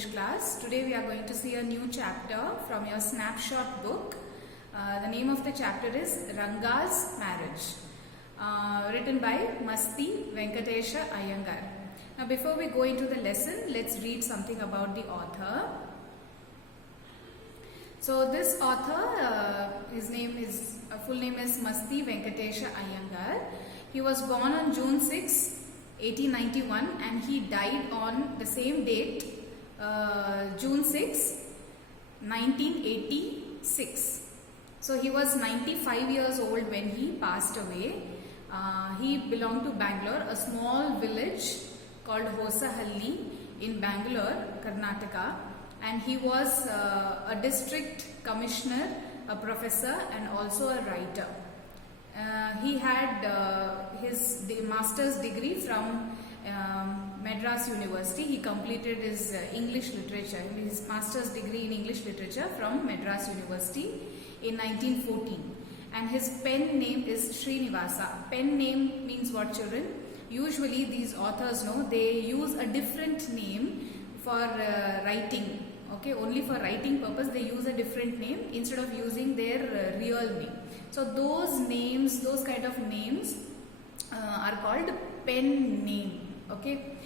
English class. Today we are going to see a new chapter from your snapshot book. The name of the chapter is Ranga's Marriage, written by Masti Venkatesha Iyengar. Now before we go into the lesson, let's read something about the author. So this author, his full name is Masti Venkatesha Iyengar. He was born on June 6, 1891 and he died on the same date, June 6, 1986. So he was 95 years old when he passed away. He belonged to Bangalore, a small village called Hosahalli in Bangalore, Karnataka, and he was a district commissioner, a professor and also a writer. He had his master's degree from Madras University. He completed his English literature, his master's degree in English literature from Madras University in 1914. And his pen name is Srinivasa. Pen name means what, children? Usually these authors know they use a different name for writing. Okay, only for writing purpose they use a different name instead of using their real name. So those names, those kind of names are called pen name. Okay,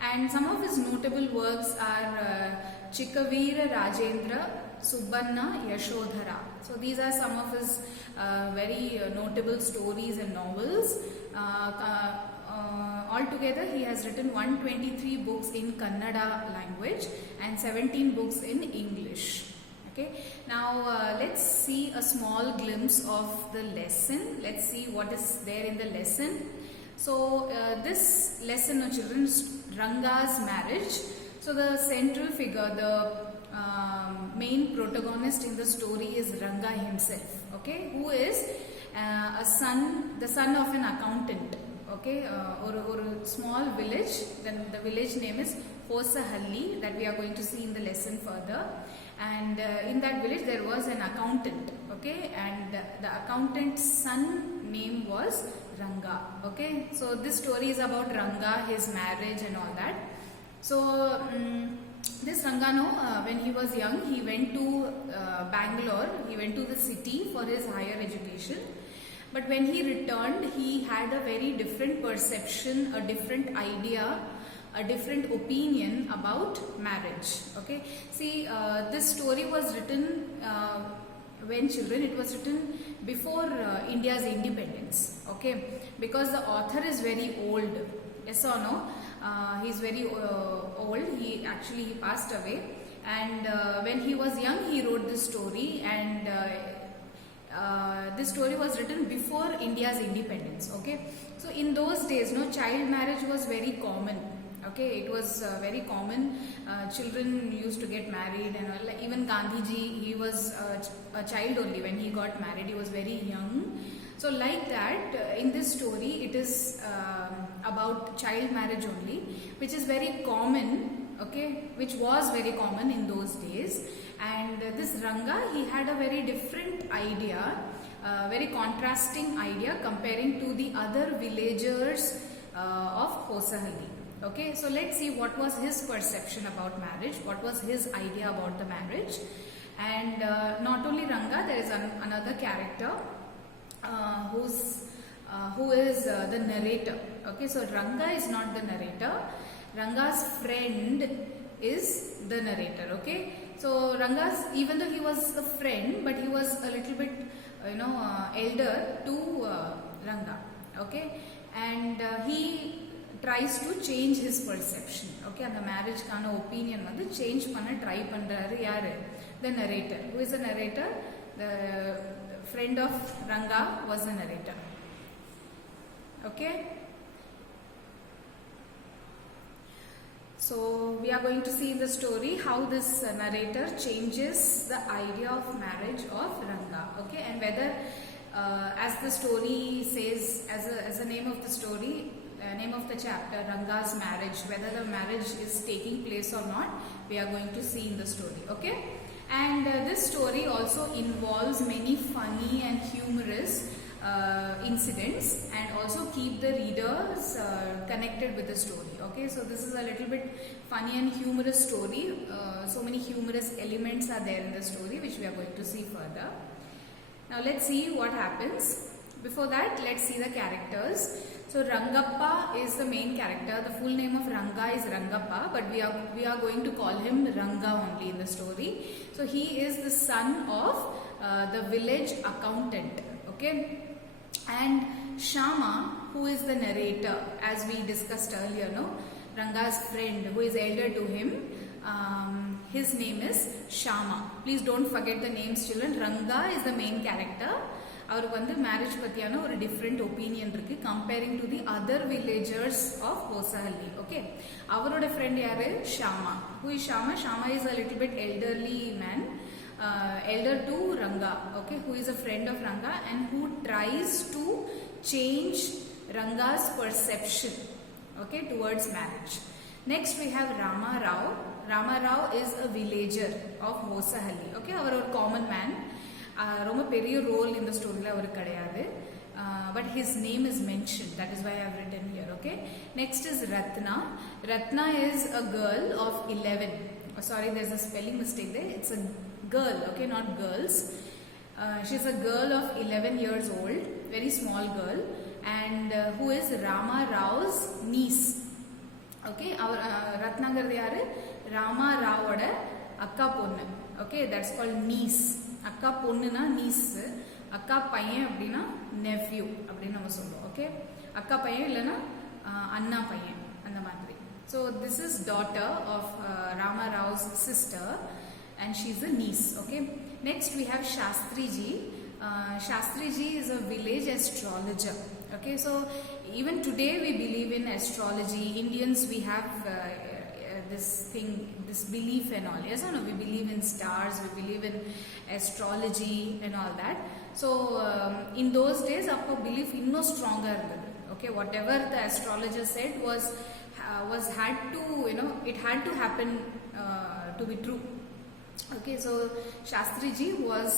and some of his notable works are Chikavira Rajendra, Subbanna Yashodhara. So these are some of his very notable stories and novels. Altogether he has written 123 books in Kannada language and 17 books in English. Okay, now let's see a small glimpse of the lesson. Let's see what is there in the lesson. So this lesson, children, is Ranga's marriage. So the central figure, the main protagonist in the story is Ranga himself. Okay, who is the son of an accountant. Okay, or a small village. Then the village name is Hosahalli, that we are going to see in the lesson further. And in that village there was an accountant. Okay, and the accountant's son name was Ranga. Okay, so this story is about Ranga, his marriage and all that. So this Ranga, when he was young, he went to Bangalore. He went to the city for his higher education. But when he returned, he had a very different perception, a different idea, a different opinion about marriage. Okay, see, this story was written when, children, it was written before India's independence. Okay, because the author is very old. Yes or no? He's very old. He passed away, and when he was young, he wrote this story, and this story was written before India's independence. Okay, so in those days, child marriage was very common. Okay, it was very common. Children used to get married, and even Gandhiji, he was a child only when he got married. He was very young. So like that, in this story, it is about child marriage only, which is very common. Okay, which was very common in those days. And this Ranga, he had a very different idea, very contrasting idea comparing to the other villagers of Hosahalli. Okay, so let's see what was his perception about marriage, what was his idea about the marriage. And not only Ranga, there is another character who is the narrator. Okay, so Ranga is not the narrator. Ranga's friend is the narrator. Okay, so Ranga's, even though he was a friend, but he was a little bit elder to Ranga. Okay, and he tries to change his perception. Okay, and the marriage opinion change try pandraru yaru? The narrator. Who is the narrator? The friend of Ranga was the narrator. Okay, so we are going to see in the story how this narrator changes the idea of marriage of Ranga. Okay, and whether as the story says, as the name of the story, name of the chapter, Ranga's marriage, whether the marriage is taking place or not, we are going to see in the story. Okay, and this story also involves many funny and humorous incidents and also keep the readers connected with the story. Okay, so this is a little bit funny and humorous story. So many humorous elements are there in the story which we are going to see further. Now let's see what happens. Before that, let's see the characters. So Rangappa is the main character. The full name of Ranga is Rangappa, but we are going to call him Ranga only in the story. So he is the son of the village accountant. Okay, and Shama, who is the narrator, as we discussed earlier, no, Ranga's friend who is elder to him, his name is Shama. Please don't forget the names, children. Ranga is the main character. அவருக்கு வந்து marriage பற்றியான ஒரு different opinion இருக்கு comparing to the other villagers of Hosahalli. Okay, அவரோட friend யாரு? Shama. Who is Shama? Shama is a little bit elderly man, elder to Ranga, okay, who is a friend of Ranga and who tries to change Ranga's perception, okay, towards marriage. Next we have Rama Rao. Rama Rao is a villager of Hosahalli. Okay, அவர் ஒரு common man. ரொம்ப பெரிய role இந்த ஸ்டோரியில் அவருக்கு கிடையாது. But his name is mentioned. That is why I have written here. Okay. Next is Ratna. Ratna is a girl of 11. Oh, sorry, there's a spelling mistake there. It's a girl. Okay, not girls. She's a girl of 11 years old. Very small girl. And who is Rama Rao's niece. Okay. Ratnagaradu yaru? Rama Raoda akka ponnu. Okay, that's called niece. அக்கா பொண்ணுனா knees, அக்கா பையன் அப்படின்னா nephew அப்படின்னு நம்ம சொல்லுவோம். Okay, அக்கா பையன் இல்லைன்னா அண்ணா பையன் அந்த மாதிரி. So this is daughter of Rama Rao's sister and she is a niece. Okay, next we have Shastriji. Shastriji is a village astrologer. Okay, so even today we believe in astrology. Indians, we have this thing, this belief and all. Yes or no? We believe in stars, we believe in astrology and all that. So in those days our belief inno stronger irundhathu. Okay, whatever the astrologer said was had to, you know, it had to happen to be true. Okay, so Shastriji was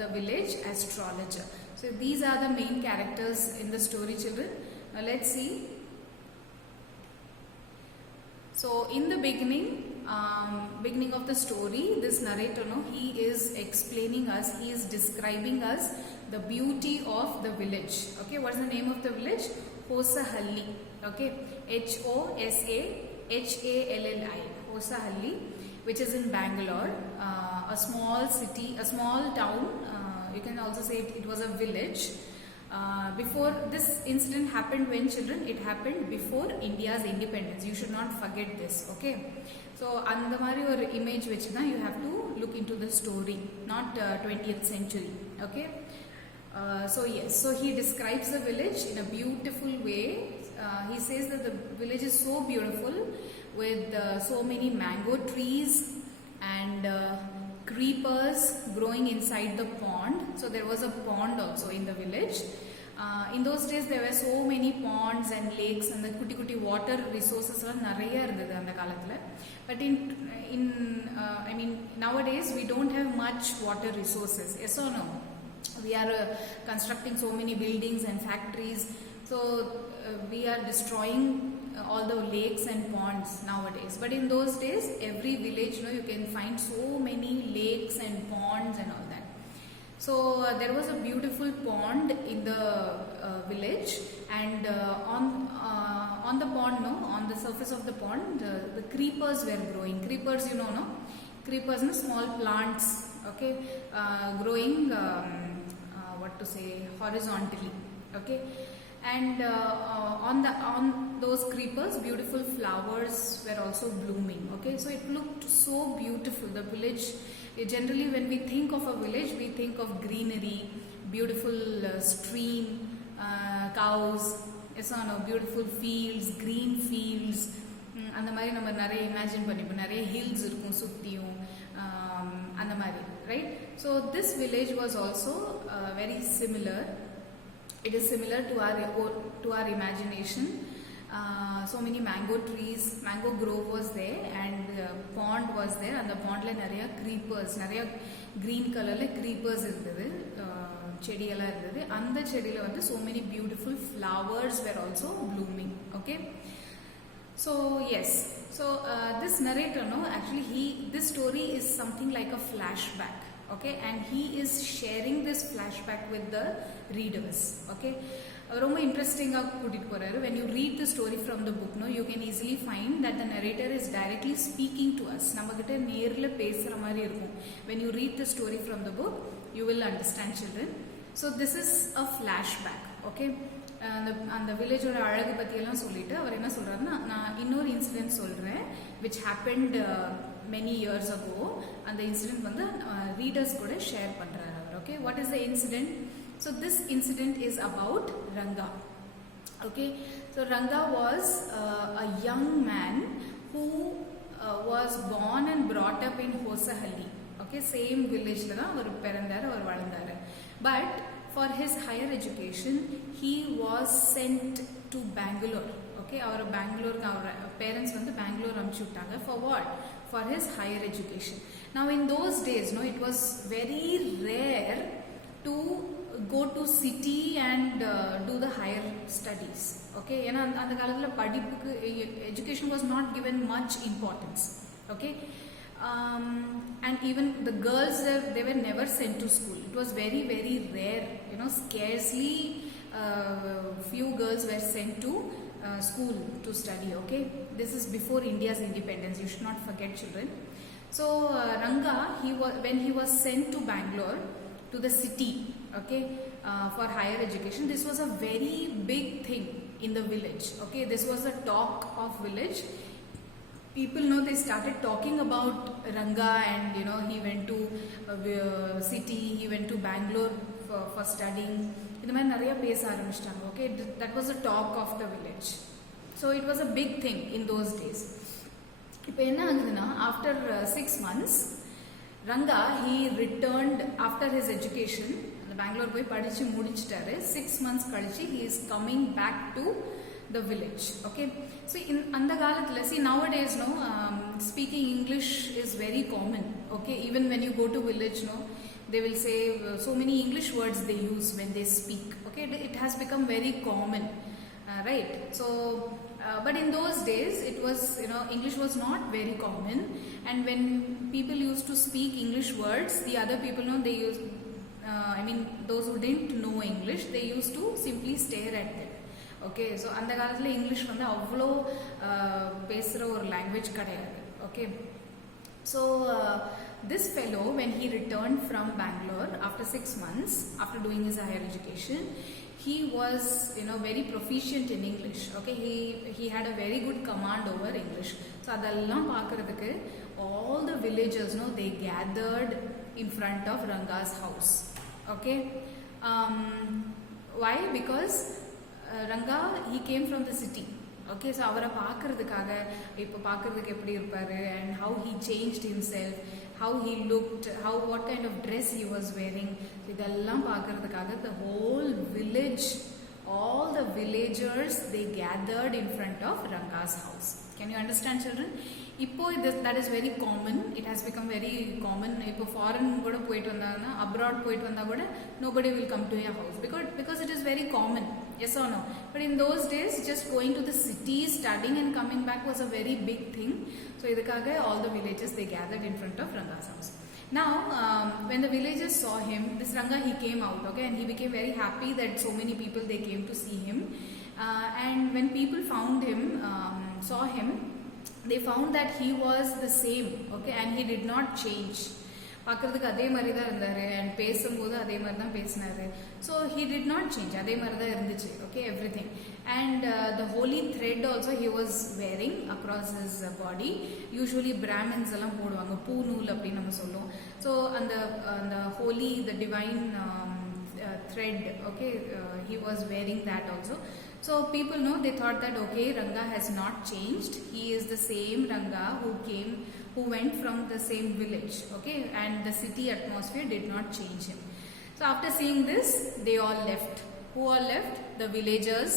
the village astrologer. So these are the main characters in the story, children. Now let's see. So in the beginning of the story, this narrator, no, he is explaining us, he is describing us the beauty of the village. Okay, what is the name of the village? Hosahalli. Okay, Hosahalli, Hosahalli, which is in Bangalore, a small city, a small town. You can also say it was a village. Before this incident happened, when children, it happened before India's independence. You should not forget this. Okay, so அந்த மாதிரி ஒரு image வச்சு தான் you have to look into the story, not 20th century. Okay, so yes, so he describes the village in a beautiful way. He says that the village is so beautiful with so many mango trees and creepers growing inside the pond. So there was a pond also in the village. In those days there were so many ponds and lakes and the kutti water resources la nariya irundhathu andha kaalathula. But I mean nowadays we don't have much water resources. Yes or no? We are constructing so many buildings and factories, so we are destroying all the lakes and ponds nowadays. But in those days, every village, you know, you can find so many lakes and ponds and all that. So there was a beautiful pond in the village, and on the pond, no, on the surface of the pond, the creepers were growing. Creepers, you know, no, creepers, no, small plants. Okay, growing. What to say? Horizontally. Okay. And on those creepers, beautiful flowers were also blooming. Okay, so it looked so beautiful. The village, generally when we think of a village, we think of greenery, beautiful stream, cows, yes or no, beautiful fields, green fields. அந்த மாதிரி நம்ம நிறைய imagine பண்ணிப்போம். நிறைய hills இருக்கும் சுற்றியும் அந்த மாதிரி, right? So this village was also very similar. It is similar to our imagination. So many mango trees, mango grove was there, and pond was there, and the pond la nariya creepers, nariya green color la creepers irundhathu. செடியெல்லாம் இருந்தது. அந்த செடியில் வந்து so many beautiful flowers were also blooming. Okay, so yes, so this narrator, no, actually this story is something like a flashback. Okay, and he is sharing this flashback with the readers. Okay, ரொம்ப இன்ட்ரெஸ்டிங்காக கூட்டிகிட்டு போகிறாரு. when you read the story from the book, no, you can easily find that the narrator is directly speaking to us. நம்மகிட்ட நேரில் பேசுகிற மாதிரி இருக்கும். when you read the story from the book, you will understand, children. so this is a flashback. okay, அந்த வில்லேஜோட அழகு பற்றியெல்லாம் சொல்லிட்டு அவர் என்ன சொல்கிறாருன்னா, நான் இன்னொரு இன்சிடென்ட் சொல்கிறேன் which happened many years ago. அந்த இன்சிடென்ட் வந்து ரீடர்ஸ் கூட ஷேர் பண்ணுறாரு அவர். okay, what is the incident? So this incident is about Ranga. Okay, so Ranga was a young man who was born and brought up in Hosahalli. Okay, same village la avaru perandara avaru valandara. But for his higher education he was sent to Bangalore. Okay, our Bangalore, our parents vandu Bangalore amchuttaanga. For what? For his higher education. Now in those days, no, it was very rare to go to city and do the higher studies. Okay, ஏன்னா அந்த காலத்தில் படிப்புக்கு education was not given much importance. Okay, and even the girls, they were never sent to school. It was very very rare, you know, scarcely few girls were sent to school to study. Okay, this is before India's independence, you should not forget, children. So Ranga, when he was sent to Bangalore, to the city, okay, for higher education, this was a very big thing in the village. Okay, this was a talk of village. People know, they started talking about Ranga, and you know, he went to city, he went to Bangalore for studying. இந்த மாதிரி நிறைய பேச ஆரம்பிச்சிட்டாங்க. Okay, that was a talk of the village. So it was a big thing in those days. இப்போ என்ன ஆகுதுன்னா, after 6 months Ranga, he returned after his education. Bangalore போய் படிச்சு முடிச்சிட்டாரு. 6 months கழிச்சு he is coming back to the village. Okay, so in அந்த காலத்துல, see, nowadays, no, speaking English is very common. Okay, even when you go to village, no, they will say so many English words they use when they speak. Okay, it has become very common, right? So but in those days it was, you know, English was not very common, and when people used to speak English words, the other people, know, they used I mean, those who didn't know English, they used to simply stare at them. Okay, so அந்த காலத்தில் English வந்து அவ்வளோ பேசுகிற ஒரு language கிடையாது. Okay, so this fellow, when he returned from Bangalore after 6 months, after doing his higher education, he was, you know, very proficient in English. Okay, he had a very good command over English. So adallam paakradhukku all the villagers, know, they gathered in front of Ranga's house. Okay, why? Because Ranga, he came from the city. Okay, so அவரை பார்க்கறதுக்காக, இப்போ பார்க்கறதுக்கு எப்படி இருப்பாரு, and how he changed himself, how he looked, what kind of dress he was wearing, இதெல்லாம் பார்க்கறதுக்காக the whole village, all the villagers, they gathered in front of Ranga's house. Can you understand, children? இப்போ that is very common. It has become very common. இப்போ foreign கூட போயிட்டு வந்தாங்கன்னா, abroad போயிட்டு வந்தா கூட nobody will come to your house because it is very common. Yes or no? But in those days, just going to the city, studying and coming back was a very big thing. So idukkaga all the villagers, they gathered in front of Ranga's house. Now when the villagers saw him, this Ranga, he came out, okay, and he became very happy that so many people, they came to see him, and when people found him, saw him, they found that he was the same. Okay, and he did not change. பார்க்கறதுக்கு அதே மாதிரி தான் இருந்தார், and பேசும்போது அதே மாதிரி தான் பேசினார். So he did not change, அதே மாதிரி தான் இருந்துச்சு. Okay, everything. And the holy thread also he was wearing across his body. Usually Brahmins எல்லாம் போடுவாங்க, பூ நூல் அப்படின்னு நம்ம சொல்லுவோம். ஸோ அந்த holy, the divine thread, okay, he was wearing that also. So people know, they thought that okay, Ranga has not changed, he is the same Ranga who went from the same village, okay, and the city atmosphere did not change him. So after seeing this, they all left. Who all left? The villagers,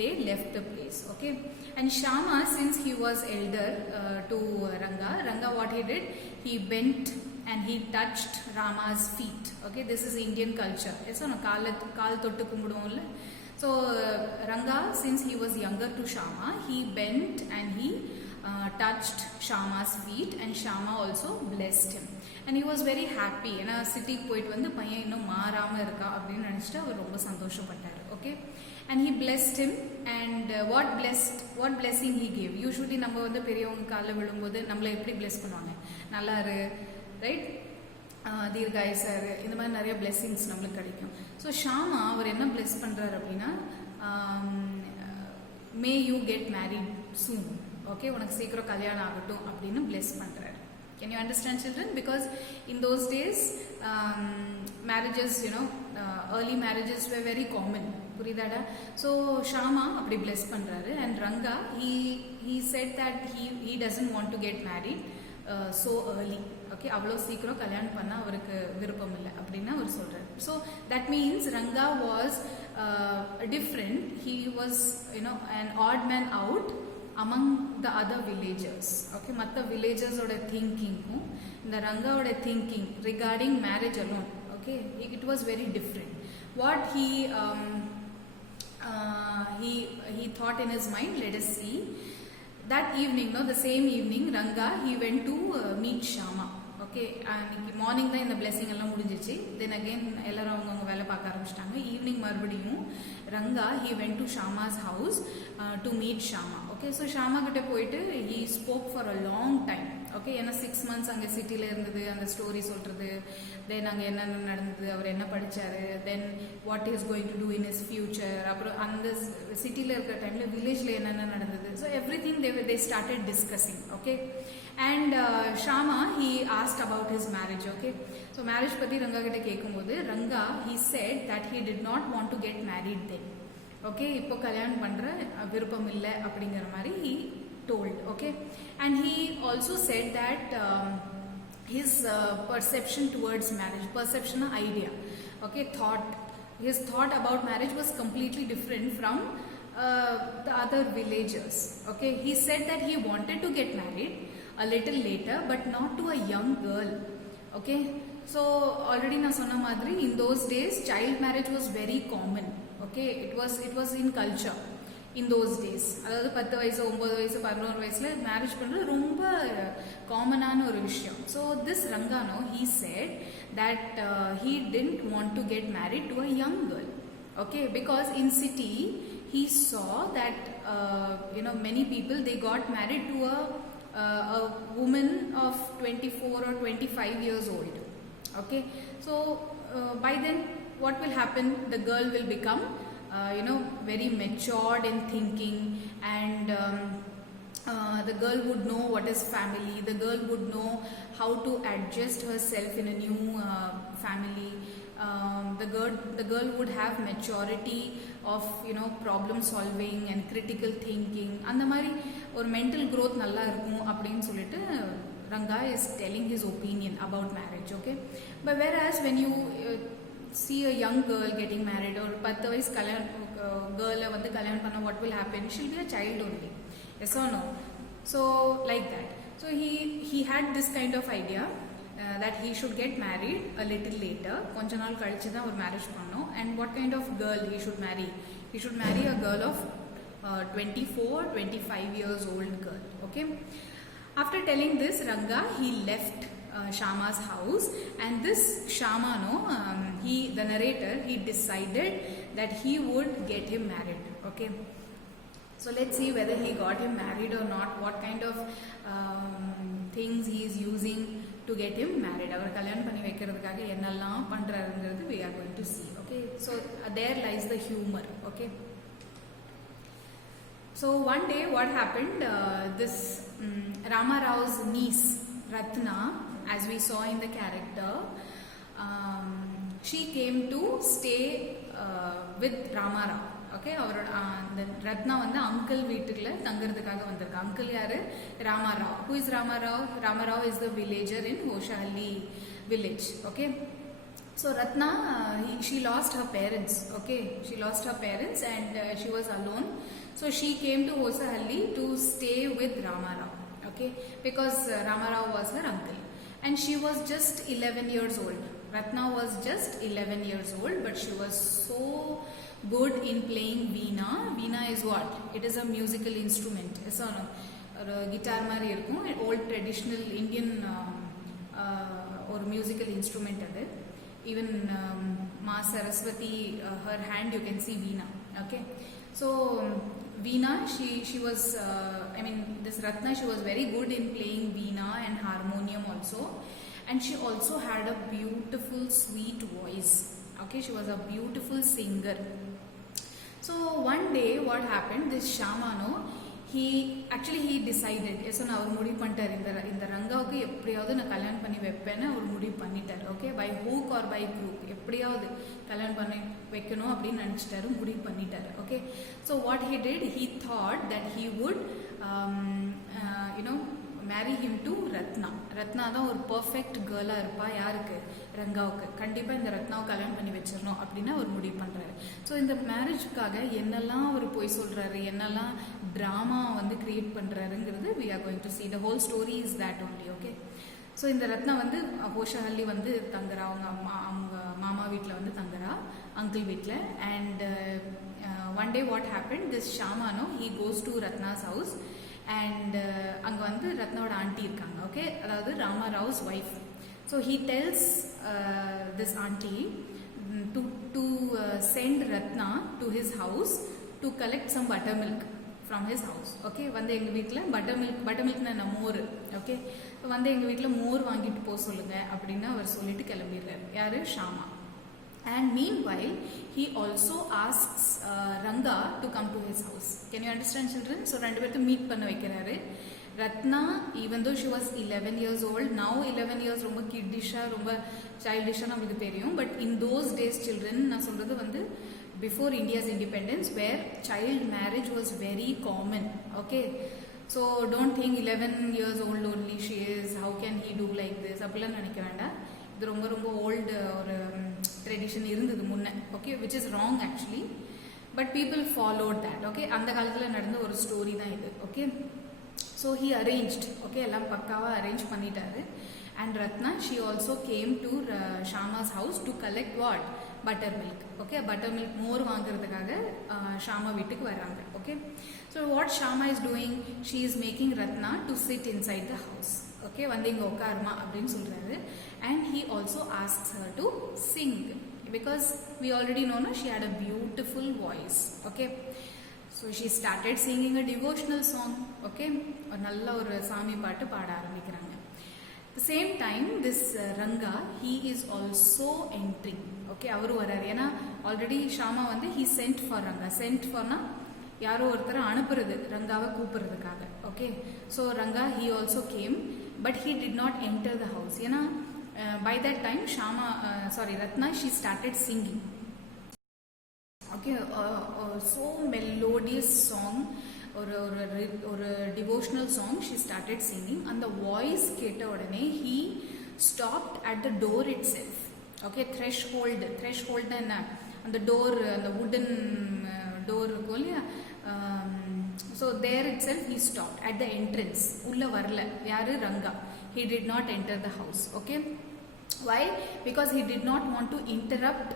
they left the place. Okay, and Shama, since he was elder to Ranga, what he did, he bent and he touched Rama's feet. Okay, this is Indian culture. So no kaal tottu kumbuduvolla. So Ranga, since he was younger to Shama, he bent and he touched Shama's feet, and Shama also blessed him, and he was very happy. ஏன்னா சிட்டிக்கு போயிட்டு வந்து பையன் இன்னும் மாறாம இருக்கா அப்படின்னு நினைச்சிட்டு அவர் ரொம்ப சந்தோஷப்பட்டாரு. Okay, and he blessed him, and what blessing he gave. Usually நம்ம வந்து பெரியவங்க காலில் விழும்போது நம்மளை எப்படி bless பண்ணுவாங்க, நல்லா இரு, ரைட், தீர்காயசாரு, இந்த மாதிரி நிறைய பிளெஸ்ஸிங்ஸ் நம்மளுக்கு கிடைக்கும். ஸோ ஷாமா அவர் என்ன பிளெஸ் பண்ணுறாரு அப்படின்னா, மே you get married soon. Okay, உனக்கு சீக்கிரம் கல்யாணம் ஆகட்டும் அப்படின்னு பிளெஸ் பண்ணுறாரு. Can you understand, children? Because in those days, marriages, early marriages were very common. புரியுதாடா? So Shama அப்படி bless பண்றாரு, and Ranga he said that he doesn't want to get married so early. Okay, அவ்வளோ சீக்கிரம் கல்யாணம் பண்ண அவருக்கு விருப்பம் இல்லை அப்படின்னு அவர் சொல்றாரு. So that means Ranga was different. He was an odd man out among the other villagers. Okay, மற்ற villagers ஓட திங்கிங்கும் இந்த ரங்காவோட thinking regarding marriage alone, okay, it was very different. What he thought in his mind, let us see. That evening, the same evening, Ranga he went to meet Shama. Okay, and morning தான் இந்த blessing எல்லாம் முடிஞ்சிச்சு. Then again எல்லாரும் அவங்க வேலை பார்க்க ஆரம்பிச்சிட்டாங்க. Evening மறுபடியும் Ranga he went to Shama's house to meet Shama. Okay, so Shama கிட்ட போயிட்டு he spoke for a long time. Okay, ஏன்னா 6 months அங்கே சிட்டியில் இருந்தது, அந்த ஸ்டோரி சொல்கிறது, தென் அங்கே என்னென்ன நடந்தது, அவர் என்ன படித்தார், then what is going to do in is future, அப்புறம் அந்த சிட்டியில் இருக்கிற டைமில் வில்லேஜில் என்னென்ன நடந்தது. So everything they started discussing. Okay, and Shama he asked about his marriage. Okay, so marriage பற்றி ரங்கா கிட்ட கேட்கும்போது Ranga he said that he did not want to get married then. Okay, இப்போ கல்யாணம் பண்ணுற விருப்பம் இல்லை அப்படிங்கிற மாதிரி he told. Okay, and he also said that his perception towards marriage, perception idea, okay, his thought about marriage was completely different from the other villagers. Okay, he said that he wanted to get married a little later but not to a young girl. Okay, so already na sonna madri, in those days child marriage was very common. Okay, it was in culture in those days. அதாவது 10 வயசு 9 வயசு 11 வயசுல marriage பண்றது ரொம்ப காமனான ஒரு விஷயம். So this Rangano he said that he didn't want to get married to a young girl. Okay, because in city he saw that many people they got married to a woman of 24 or 25 years old. Okay, so by then what will happen, the girl will become very matured in thinking, and the girl would know what is family, the girl would know how to adjust herself in a new family. The girl would have maturity of problem solving and critical thinking. அந்த மாதிரி ஒரு mental growth நல்லா இருக்கும் அப்படின்னு சொல்லிட்டு Ranga is telling his opinion about marriage. Okay, but whereas when you see a young girl getting married, or 10 வயசு girl வந்து கல்யாணம் பண்ண, what will happen, she'll be a child only. Yes or no? So like that. So he had this kind of idea that he should get married a little later, கொஞ்ச நாள் கழிச்சு தான் ஒரு marriage பண்ணணும். And what kind of girl he should marry? He should marry a girl of 24-25 years old girl. Okay, after telling this, Ranga he left Shama's house, and this Shama the narrator, he decided that he would get him married. Okay, so let's see whether he got him married or not, what kind of things he is using to get him married. அவர் கல்யாணம் பண்ணி வைக்கிறதுக்காக என்னெல்லாம் பண்றாருங்கிறது we are going to see. Okay, so there lies the humor. Okay, so one day what happened, this Rama Rao's niece Ratna, as we saw in the character, she came to stay with Rama Rao. Okay, அவரோட அந்த ரத்னா வந்து uncle வீட்டுக்குள்ள தங்குறதுக்காக வந்திருக்கா. Uncle யாரு? Rama Rao. Who is Rama Rao? Rama Rao is the villager in Hoshahalli village. Okay, so Ratna she lost her parents. Okay, she lost her parents and she was alone, so she came to Hoshahalli to stay with Rama Rao. Okay, because Rama Rao was her uncle. and she was just 11 years old. Ratna was just 11 years old, but she was so good in playing veena. Veena is what? It is a musical instrument. It's a guitar mari irukum, an old traditional Indian or musical instrument adu. Even Ma Saraswati, her hand you can see veena. Okay, so veena, she was this Ratna, she was very good in playing veena and harmonium also, and she also had a beautiful sweet voice. Okay, she was a beautiful singer. So one day what happened, this Shamano, he decided, yes, na avaru mudivu pannitar inda Rangavukku eppadiyavathu na kalyanam panni veppena avaru mudivu pannitar. Okay, by hook or by crook eppadiyavathu kalyanam panni vekkano appdi nenichitaru, mudivu pannitar. Okay, so what he did, he thought that he would marry him to Ratna. Ratna தான் ஒரு perfect கேர்ளாக இருப்பா யாருக்கு, ரங்காவுக்கு. கண்டிப்பாக இந்த ரத்னாவை கல்யாணம் பண்ணி வச்சிடணும் அப்படின்னு அவர் முடிவு பண்ணுறாரு. ஸோ இந்த மேரேஜுக்காக என்னெல்லாம் அவர் போய் சொல்கிறாரு, என்னெல்லாம் ட்ராமா வந்து create பண்ணுறாருங்கிறது we are going to see. The whole story is that only. Okay, so இந்த ரத்னா வந்து ஹோஷஹல்லி வந்து தங்குறா, அவங்க மாமா வீட்டில் வந்து தங்குறா, அங்கிள் வீட்டில். And one day what happened, this Shamano, he goes to Ratna's house. And அங்கே வந்து ரத்னாவோட ஆண்டி இருக்காங்க. ஓகே, அதாவது Ramarao's wife. So he tells this aunty to send Ratna to his house to collect some buttermilk from his house. Okay, வந்து எங்கள் வீட்டில் butter மில்க்னா என்ன, மோர். Okay, வந்து எங்கள் வீட்டில் மோர் வாங்கிட்டு போக சொல்லுங்கள் அப்படின்னு அவர் சொல்லிட்டு கிளம்பிடுறாரு. யார், Sharma. And meanwhile, he also asks Ranga to come to his house. Can you understand, children? So, rendu பேர்த்து மீட் பண்ண வைக்கிறாரு. Ratna, even though she was 11 years old, now 11 years ரொம்ப கிட்டிஷா, ரொம்ப சைல்டிஷா நமக்கு தெரியும். But in those days, children, நான் சொல்றது வந்து before India's independence, where child marriage was very common. Okay, so don't think 11 years old only she is, how can he do like this, அப்படிலாம் நினைக்க வேண்டாம். இது ரொம்ப ரொம்ப ஓல்டு ஒரு ட்ரெடிஷன் இருந்தது முன்ன. Okay, which is wrong actually, but people followed that. Okay, அந்த காலத்தில் நடந்த ஒரு ஸ்டோரி தான் இது. Okay, so he arranged. Okay, எல்லாம் பக்காவாக அரேஞ்ச் பண்ணிட்டாரு. And Ratna, she also came to Shama's house to collect what, buttermilk. Okay, buttermilk மோர் வாங்குறதுக்காக ஷாமா வீட்டுக்கு வராங்க. Okay, so what Shama is doing, she is making Ratna to sit inside the house. Okay, வந்து இங்கே உட்காருமா அப்படின்னு சொல்கிறாரு. And he also asks her to sing, because we already நோனா she had a beautiful voice. Okay, so she started singing a devotional song. Okay, ஒரு நல்ல ஒரு சாமி பாட்டு பாட ஆரம்பிக்கிறாங்க. The same time this Ranga, he is also entering. Okay, அவரும் வர்றாரு. ஏன்னா ஆல்ரெடி ஷாமா வந்து he sent for Ranga. Sent ஃபார்னா யாரோ ஒருத்தரை அனுப்புறது, ரங்காவை கூப்பிடுறதுக்காக. Okay, so Ranga, he also came, but he did not enter the house. You know, by that time Ratna, she started singing. Okay, so melodious song or devotional song she started singing, and the voice keta odane he stopped at the door itself. Okay, threshold na and the door, the wooden door kolya. So there itself he stopped at the entrance. Ulla varla yaru Ranga, he did not enter the house. Okay, why? Because he did not want to interrupt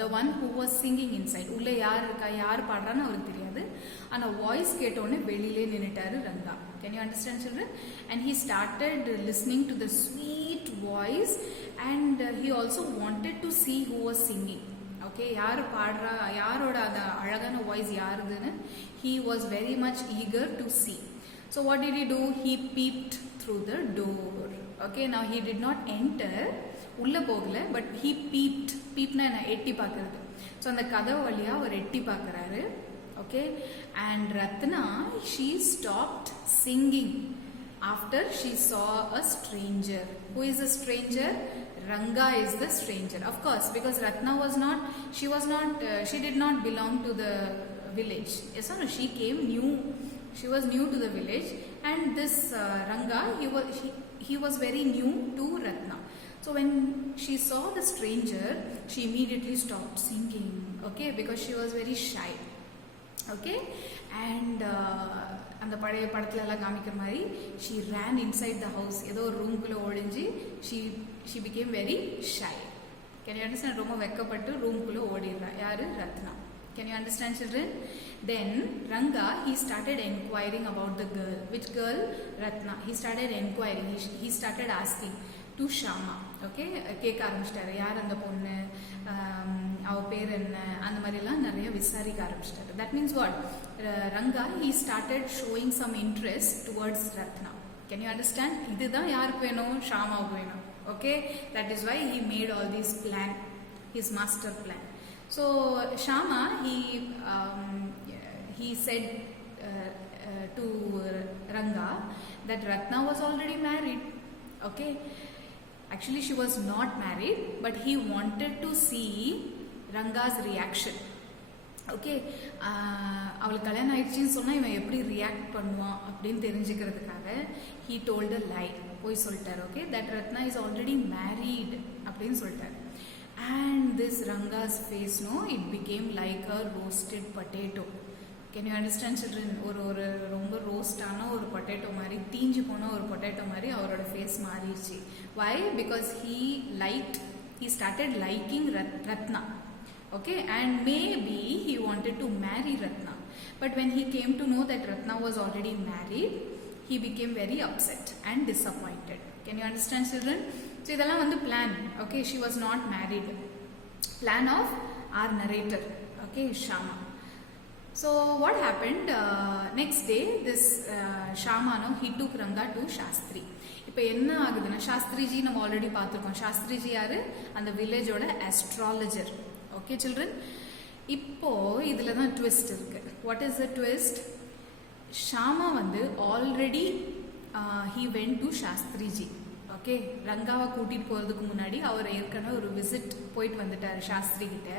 the one who was singing inside. Ulla yaar irukka, yaar paadrana avarukku theriyadu, ana voice ketone velile ninitaru Ranga. Can you understand, children? And he started listening to the sweet voice, and he also wanted to see who was singing. Okay, யார் பாடுறா, யாரோட அந்த அழகான voice யாருதுன்னு he was very much eager to see. So what did he do? He peeped through the door. Okay, now he did not enter, உள்ள போகல, but he peeped. peepனா என்ன, எட்டி பார்க்கறது. ஸோ அந்த கதவு வழியா அவர் எட்டி பார்க்குறாரு. Okay, and Ratna, she stopped singing after she saw a stranger. Who is a stranger? Ranga is the stranger, of course, because Ratna was not, she did not belong to the village. Yes or no? She came new, she was new to the village, and this Ranga, he was very new to Ratna. So when she saw the stranger, she immediately stopped singing. Okay, because she was very shy. Okay, and அந்த பழைய படத்துல எல்லாம் காமிக்கிற மாதிரி she ran inside the house. ஏதோ ஒரு ரூம்குள்ள ஒளிஞ்சு she became very shy. Can you understand? ரொம்ப வெக்கப்பட்டு ரூம்குள்ள ஓடிடுறா. யாரு? Ratna. Can you understand, children? Then Ranga, he started inquiring about the girl. Which girl? Ratna. He started inquiring. He started asking to Shama. Okay, கேட்க ஆரம்பிச்சிட்டாரு. யார் அந்த பொண்ணு, அவ பேர் என்ன, அந்த மாதிரிலாம் நிறைய விசாரிக்க ஆரம்பிச்சிட்டாரு. That means what? Ranga, he started showing some interest towards Ratna. Can you understand? இதுதான் யாருக்கு வேணும்? ஷாமாவுக்கு வேணும். Okay, that is why he made all these plan, his master plan. So Shama, he said to Ranga that Ratna was already married. Okay, actually she was not married, but he wanted to see Ranga's reaction. Okay, அவளுக்கு கல்யாணம் ஆயிடுச்சுன்னு சொன்னா இவன் எப்படி react பண்ணுவான் அப்படின்னு தெரிஞ்சுக்கிறதுக்காக he told a lie. போய் சொல்லிட்டாரு. Okay, that Ratna is already married அப்படின்னு சொல்லிட்டாரு. And this Ranga's face, no, it became like a roasted potato. Can you understand, children? ஒரு ரொம்ப ரோஸ்டான ஒரு பொட்டேட்டோ மாதிரி, தீஞ்சு போன ஒரு பொட்டேட்டோ மாதிரி அவரோட ஃபேஸ் மாறிடுச்சு. Why? Because he started liking Ratna. Okay, and maybe he wanted to marry Ratna. But when he came to know that Ratna was already married, he became very upset and disappointed. Can you understand, children? So இதெல்லாம் வந்து plan. Okay, she was not married. Plan of our narrator. Okay, Shama. So what happened? Next day, this Shama, no, he took Ranga to Shastri. இப்போ என்ன ஆகுதுன்னா, சாஸ்திரிஜி நம்ம already பார்த்துருக்கோம். சாஸ்திரிஜி யாரு? அந்த வில்லேஜோட astrologer. Okay, children? இப்போ இதில் தான் ட்விஸ்ட் இருக்கு. What is the twist? Shama வந்து already he went to Shastriji. Okay, ரங்காவை கூட்டிகிட்டு போகிறதுக்கு முன்னாடி அவர் ஏற்கனவே ஒரு விசிட் போயிட்டு வந்துட்டார் சாஸ்திரி கிட்ட.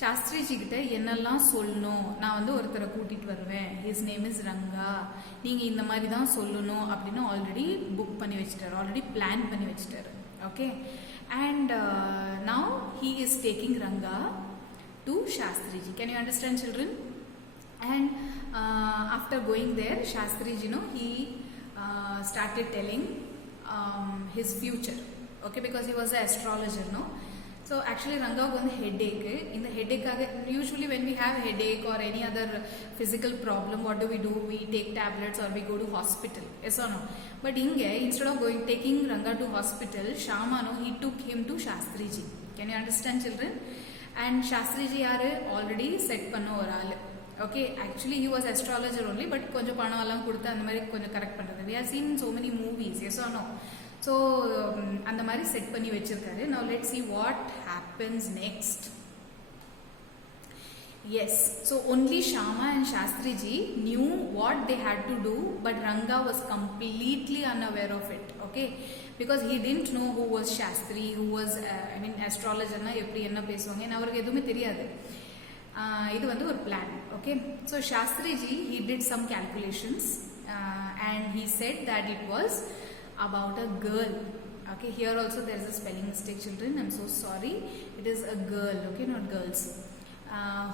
சாஸ்திரிஜி கிட்ட என்னெல்லாம் சொல்லணும், நான் வந்து ஒருத்தரை கூட்டிகிட்டு வருவேன், ஹிஸ் நேம் இஸ் ரங்கா, நீங்கள் இந்த மாதிரி தான் சொல்லணும் அப்படின்னு ஆல்ரெடி புக் பண்ணி வச்சுட்டார், ஆல்ரெடி பிளான் பண்ணி வச்சுட்டாரு. Okay, and now he is taking Ranga to Shastriji. Can you understand, children? And after going there, Shastriji, no, he started telling his future. Okay, because he was an astrologer, no. So actually Ranga got a headache. In the headache, usually when we have headache or any other physical problem, what do? We take tablets or we go to hospital. Yes or no? But instead of taking Ranga to hospital, Shama, no, he took him to Shastriji. Can you understand, children? And Shastriji are already set panna or all. Okay, actually he was astrologer only, but கொஞ்சம் பணம் எல்லாம் கொடுத்து அந்த மாதிரி கொஞ்சம் correct பண்றது. We have seen so many movies, yes or no? So அந்த மாதிரி செட் பண்ணி வச்சிருக்காரு. Now let's see what happens next. Yes, so only Shama and Shastriji knew what they had to do, but Ranga was completely unaware of it. Okay, because he didn't know who was Shastri, who was astrologer na எப்படி என்ன பேசுவாங்க, அவருக்கு எதுவுமே தெரியாது. இது வந்து ஒரு plan. Okay, so Shastriji he did some calculations and he said that it was about a girl. Okay, here also there is a spelling mistake, children. I'm so sorry. It is a girl, okay, not girls.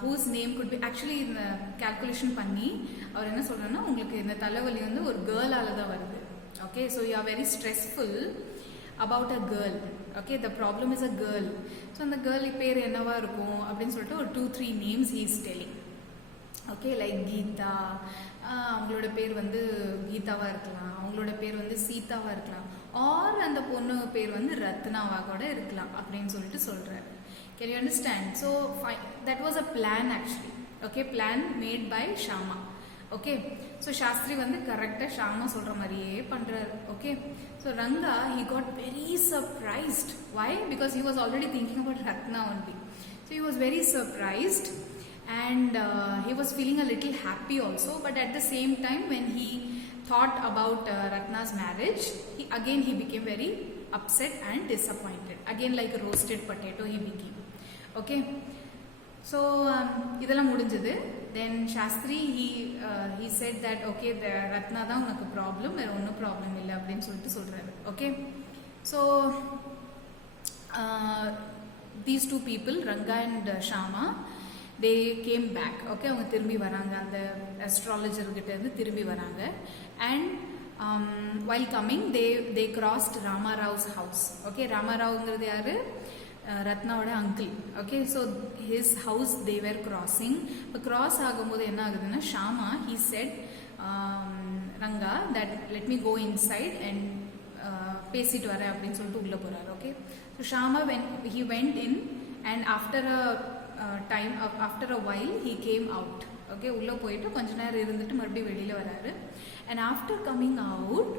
Whose name could be actually in the calculation பண்ணி அவர் என்ன சொல்றாருன்னா, உங்களுக்கு இந்த தலைவலி வந்து ஒரு கேர்ளால தான் வருது. Okay, so you are very stressful about a girl. Okay, the problem is a girl. So அந்த கேர்ள் பேர் என்னவா இருக்கும் அப்படின்னு சொல்லிட்டு ஒரு 2-3 names he is telling. Okay, like Geetha, அவங்களோட பேர் வந்து கீதாவா இருக்கலாம், அவங்களோட பேர் வந்து சீதாவா இருக்கலாம், ஆர் அந்த பொண்ணு பேர் வந்து ரத்னாவா கூட இருக்கலாம் அப்படின்னு சொல்லிட்டு சொல்றாரு. Can you understand? So that was a plan actually. Okay, plan made by Shama. Okay, so Shastri வந்து கரெக்டா ஷாமா சொல்ற மாதிரியே பண்றாரு. Okay, so Ranga, he got very surprised. Why? Because he was already thinking about Ratna only. So he was very surprised and he was feeling a little happy also, but at the same time when he thought about Ratna's marriage, he became very upset and disappointed. Again, like a roasted potato he became. Okay, so இதெல்லாம் முடிஞ்சது. Then Shastri he said that okay, the Ratna தான் உனக்கு problem, வேற ஒன்றும் problem இல்லை அப்படின்னு சொல்லிட்டு சொல்றாரு. Okay, so these two people, Ranga and Shama, they came back. Okay, அவங்க திரும்பி வராங்க, அந்த அஸ்ட்ராலஜர் கிட்ட இருந்து திரும்பி வராங்க. And while coming they crossed Rama Rao's house. Okay, Rama Raoங்கிறது யாரு? ரத்னாவோட uncle. Okay, so his house they were crossing. இப்போ கிராஸ் ஆகும்போது என்ன ஆகுதுன்னா, Shama he said Ranga that let me go inside and பேசிட்டு வரேன் அப்படின்னு சொல்லிட்டு உள்ளே போகிறார். Okay, so Shama he went in and after a while he came out. Okay, உள்ளே போயிட்டு கொஞ்ச நேரம் இருந்துட்டு மறுபடியும் வெளியில் வராரு. And after coming out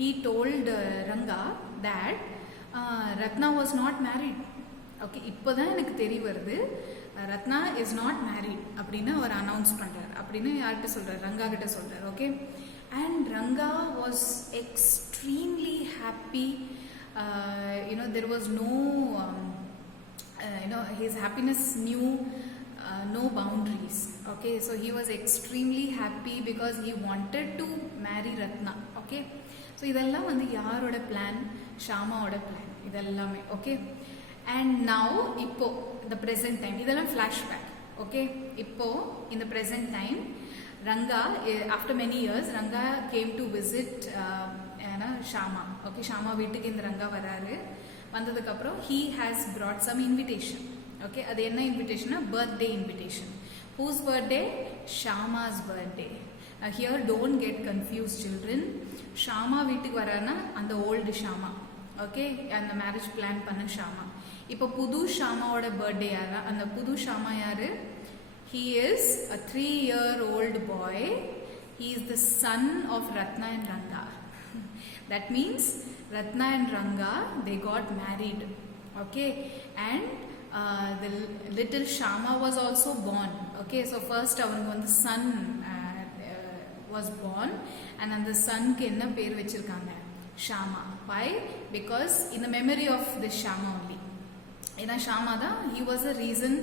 he told Ranga that Ratna was not married. Okay, இப்போ தான் எனக்கு தெரிய வருது ரத்னா இஸ் நாட் மேரிட் அப்படின்னு அவர் அனௌன்ஸ் பண்ணுறார். அப்படின்னு யார்கிட்ட சொல்கிறார்? ரங்கா கிட்ட சொல்கிறார். Okay, and Ranga was extremely happy. there was no his happiness knew no boundaries. Okay, so he was extremely happy because he wanted to marry Ratna. Okay, so இதெல்லாம் வந்து யாரோட பிளான்? ஷாமாவோட பிளான் இதெல்லாமே. ஓகே, அண்ட் நவ் இப்போ இந்த present time இதெல்லாம் flashback. Okay, இப்போ இந்த present time Ranga after many years Ranga came to visit Shama. Okay, Shama வீட்டுக்கு இந்த ரங்கா வராரு. வந்ததுக்கப்புறம் he has brought some invitation. Okay, அது என்ன இன்விடேஷன்னா birthday invitation. Whose birthday? Shama's birthday. Here don't get confuse children. Shama வீட்டுக்கு வராருன்னா அந்த ஓல்டு ஷாமா. ஓகே, அந்த மேரேஜ் பிளான் பண்ண ஷாமா. இப்போ புது ஷாமாவோட பர்த்டே யாரா? அந்த புது ஷாமா யாரு? He is a 3-year-old boy. He is the son of Ratna and Ranga. That means Ratna and Ranga, they got married. Okay, and the little Shama was also born. Okay, so first அவனுக்கு வந்து son was born, and அந்த sonக்கு என்ன பேர் வச்சிருக்காங்க? Shama. Why? Because in the memory of this Shama only. ஏன்னா ஷாமா தான் he was the reason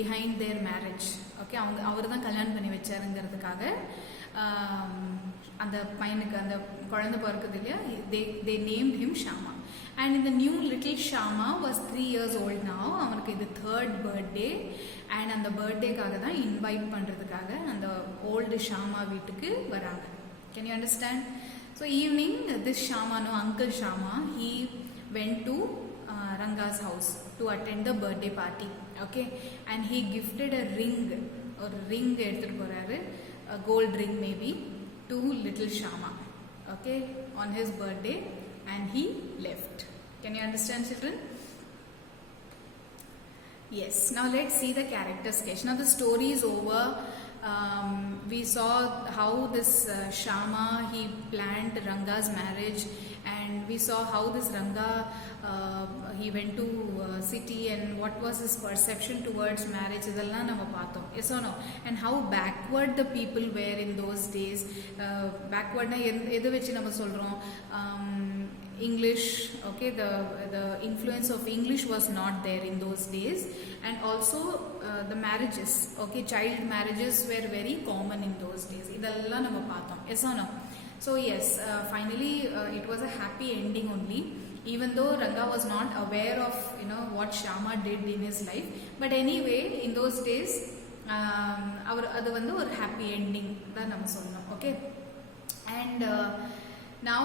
behind their marriage. Okay, அவர் தான் கல்யாணம் பண்ணி வச்சாருங்கிறதுக்காக அந்த பையனுக்கு அந்த குழந்தை பிறக்குது இல்லையா, they named him Shama. And in the new little Shama was 3 years old now. அவனுக்கு இது 3rd birthday. and அந்த பர்த்டேக்காக தான் இன்வைட் பண்ணுறதுக்காக அந்த ஓல்டு ஷாமா வீட்டுக்கு வராங்க. Can you understand? So evening this Shama, no, Uncle Shama, he went to Ranga's house to attend the birthday party. Okay, and he gifted a ring, or ring எடுத்துட்டு போறாரு, a gold ring maybe, to little Shama. Okay, on his birthday, and he left. Can you understand, children? Yes, now let's see the character sketch. Now the story is over. We saw how this Shama, he planned Ranga's marriage, and we saw how this Ranga he went to city and what was his perception towards marriage. idella nama paathom. Yes or no? And how backward the people were in those days. Backward na edu vechi nama solrom, English. Okay, the influence of English was not there in those days, and also the marriages, okay, child marriages were very common in those days. idella nama paathom. Yes or no? So yes, finally it was a happy ending only, even though Ranga was not aware of what Shama did in his life. But anyway, in those days adu vandu or happy ending da nam solnom. Okay, and now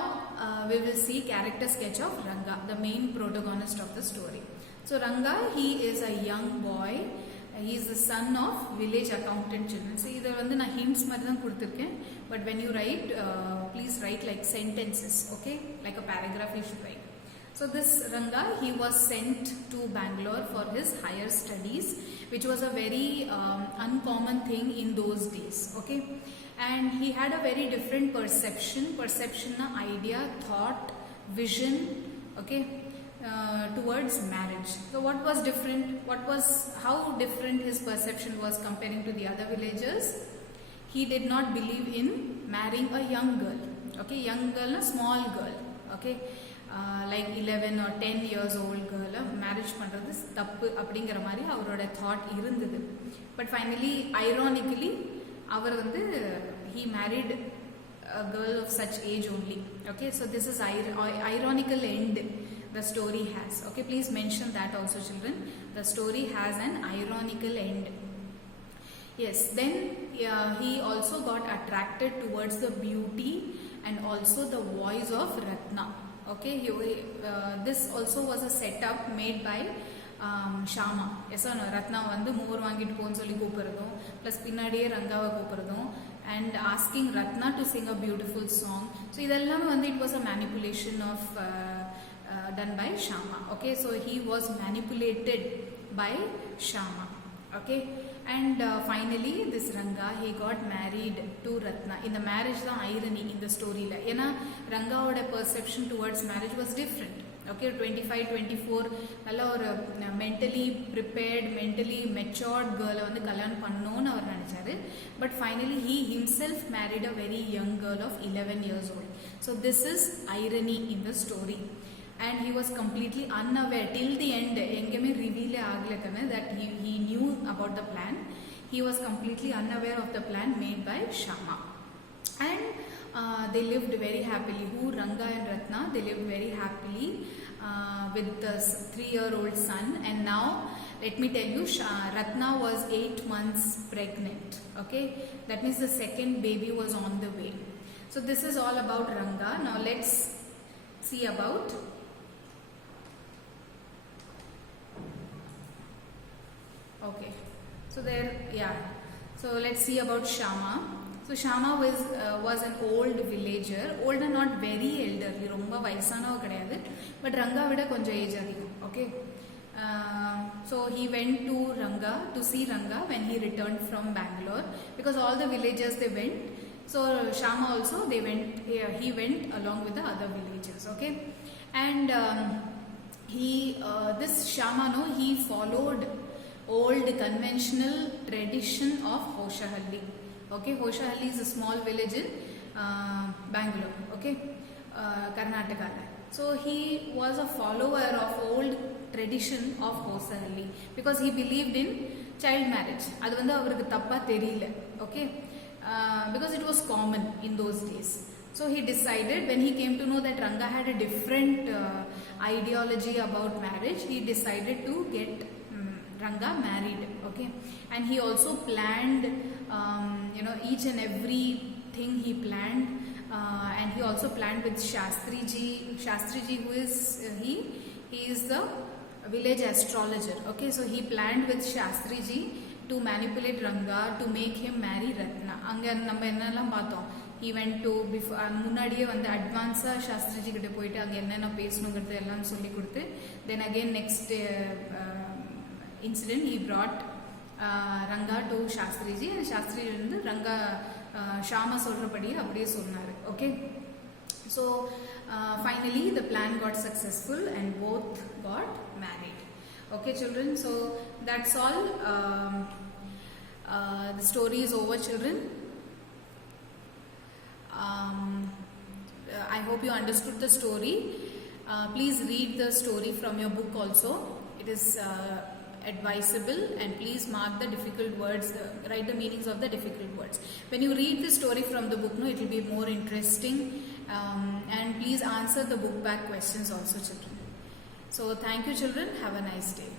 we will see character sketch of Ranga, the main protagonist of the story. So Ranga, he is a young boy. He is the son of village accountant children. So idu vandu na hints mari dhan kuduthirken, but when you write, please write like sentences. Okay, like a paragraph you should write. So this Ranga, he was sent to Bangalore for his higher studies, which was a very uncommon thing in those days. Okay, and he had a very different perception na idea, thought, vision. Okay, towards marriage. So what was different? How different his perception was comparing to the other villagers? He did not believe in marrying a young girl. Okay, young girl, a small girl. Okay, like 11 or 10 years old girl marriage பண்றது தப்பு அப்படிங்கிற மாதிரி அவரோட thought இருந்தது. But finally ironically அவர் வந்து he married a girl of such age only. Okay, so this is ironical end the story has. Okay, please mention that also, children. The story has an ironical end. Yes, then he also got attracted towards the beauty and also the voice of Ratna. Okay, this also was a setup made by Shama. Yes or no? Ratna வந்து மோர் வாங்கிட்டு போன்னு சொல்லி கூப்பிடுறதும் plus பின்னாடியே ரங்காவை கூப்பிடுறதும் and asking Ratna to sing a beautiful song. So இதெல்லாம் வந்து it was a manipulation of done by Shama. Okay, so he was manipulated by Shama. Okay, and finally this Ranga, he got married to Ratna. In the marriage the irony in the story la ena Ranga oda perception towards marriage was different. Okay, 25 24 nalla or mentally prepared, mentally matured girl வந்து கல்யாணம் பண்ணனும்னு அவர் நினைச்சாரு. But finally he himself married a very young girl of 11 years old. So this is irony in the story. And he was completely unaware till the end engame reveal agale that he knew about the plan. He was completely unaware of the plan made by Shama. And they lived very happily. Who? Ranga and Ratna. They lived very happily with the 3-year-old son. And now let me tell you, Ratna was 8 months pregnant. Okay, that means the second baby was on the way. So this is all about Ranga. Now let's see about okay, so there, yeah, so let's see about Shama. So Shama was an old villager, old and not very elderly, romba vaisana kadayadu, but Ranga vida konja age adhigam. Okay, so he went to Ranga to see Ranga when he returned from Bangalore, because all the villagers they went, so Shama also he went along with the other villagers. Okay, and this Shama, no, he followed old conventional tradition of Hoshahalli. Okay, Hoshahalli is a small village in Bangalore. Okay, Karnataka. So he was a follower of old tradition of Hoshahalli because he believed in child marriage. Adu vandu avarukku thappa theriyala. Okay, because it was common in those days. So he decided, when he came to know that Ranga had a different ideology about marriage, he decided to get Ranga married. Okay, and he also planned each and every thing he planned, and he also planned with Shastriji, who is he is the village astrologer. Okay, so he planned with Shastriji to manipulate Ranga to make him marry Ratna. Anga நம்ம என்னெல்லாம் பார்த்தோம், he went to முன்னாடியே வந்து அட்வான்ஸா சாஸ்திரிஜி கிட்ட போயிட்டு அங்க என்னென்ன பேசணுங்கிறது எல்லாம் சொல்லி கொடுத்து, then again next incident he brought Ranga to Shastriji, and Shastriji வந்து Ranga Shama சொல்றபடியே அப்படியே சொன்னாரு. Okay, so finally the plan got successful and both got married. Okay children, so that's all. The story is over children. I hope you understood the story. Please read the story from your book also. It is advisable, and please mark the difficult words, write the meanings of the difficult words. When you read the story from the book, it will be more interesting, and please answer the book back questions also children. So thank you children, have a nice day.